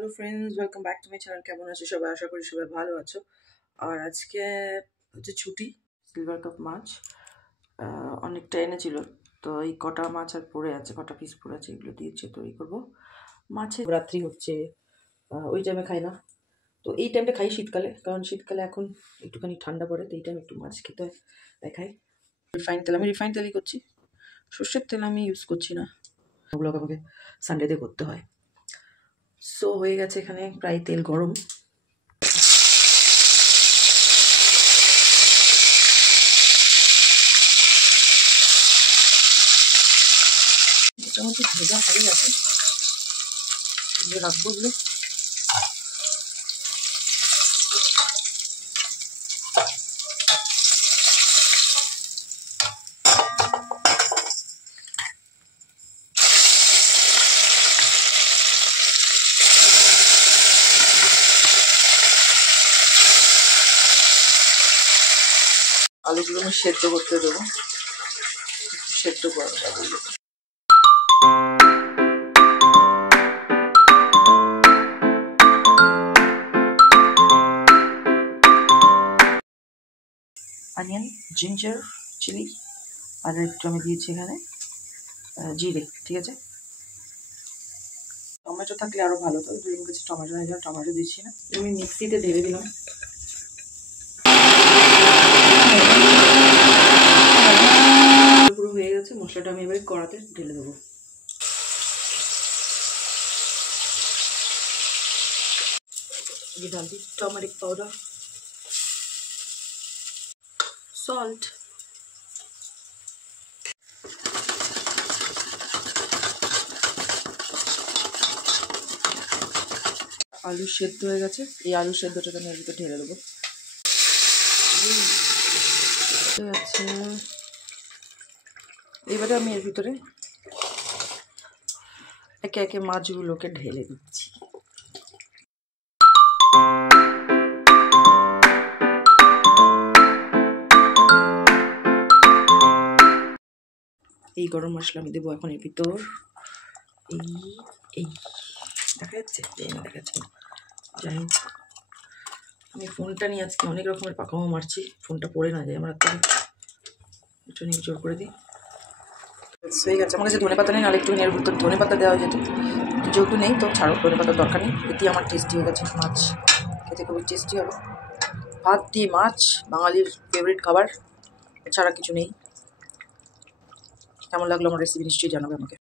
Hello friends, welcome back to my channel. কেমন আছো সবাই? আশা করি সবাই ভালো আছো। আর আজকে হচ্ছে ছুটি, সিলভার কাপ মাছ অনেকটা এনেছিল, তো এই কটা মাছ আর পড়ে আছে, কটা পিস পড়ে আছে, এগুলো দিয়েছে তৈরি করবো। মাছের রাত্রি হচ্ছে ওই টাইমে খাই না, তো এই টাইমটা খাই শীতকালে, কারণ শীতকালে এখন একটুখানি ঠান্ডা পড়ে, তো এই টাইমে একটু মাছ খেতে হয়, তাই খাই। আমি রিফাইন তেলই করছি, সর্ষের তেল আমি ইউজ করছি না, ওগুলো আমাকে সানডেতে করতে হয়। সো হয়ে গেছে, এখানে প্রায় তেল গরম। মোটামুটি ভেজা হয়ে গেছে, রাখবো এগুলো। আলুগুলো আমি সেদ্ধ করতে দেবো, সেদ্ধ করা আলুগুলো। অনিয়ন, জিঞ্জার, চিলি, আর একটু আমি দিয়েছি এখানে জিরে, ঠিক আছে। টমেটো থাকলে আরও ভালো, তো দুই কাছে টমেটো নেই, টমেটো দিচ্ছি না, আমি মিক্সিতে ঢেলে দিলাম। পুরো হয়ে গেছে, মশলাটা আমি এবারে কড়াতে ঢেলে দেবো। डाल दी टर्मरिक पाउडर, सॉल्ट, आलू सेদ্ধ হয়ে গেছে, এই আলু সেদ্ধটাকে আমি এর ভিতরে ঢেলে দেবো। আচ্ছা, এবারে আমি এর ভিতরে একে একে মাছগুলোকে ঢেলে দিচ্ছি। এই গরম মশলা আমি দেবো এখন এর ভিতর। এই দেখা যাচ্ছে, দেখা যাচ্ছে না, যাই হোক, আমি ফোনটা নিয়ে আজকে অনেক রকমের পাকামো মারছি, ফোনটা পড়ে না যায় আমার হাত থেকে, একটু নিয়ে জোর করে দিই। হয়ে গেছে, আমার কাছে ধনে পাতা নেই, নাহলে একটু এর ভিতর ধনে পাতা দেওয়া যেত, যেহেতু নেই তো ছাড়ো, ধনে পাতার দরকার নেই। এটি আমার টেস্টি হয়ে গেছে, মাছ খেতে খুবই টেস্টি হবে। ভাত দিয়ে মাছ বাঙালির ফেভারিট খাবার, এছাড়া কিছু নেই। কেমন লাগলো আমার রেসিপি নিশ্চয়ই জানাবে আমাকে।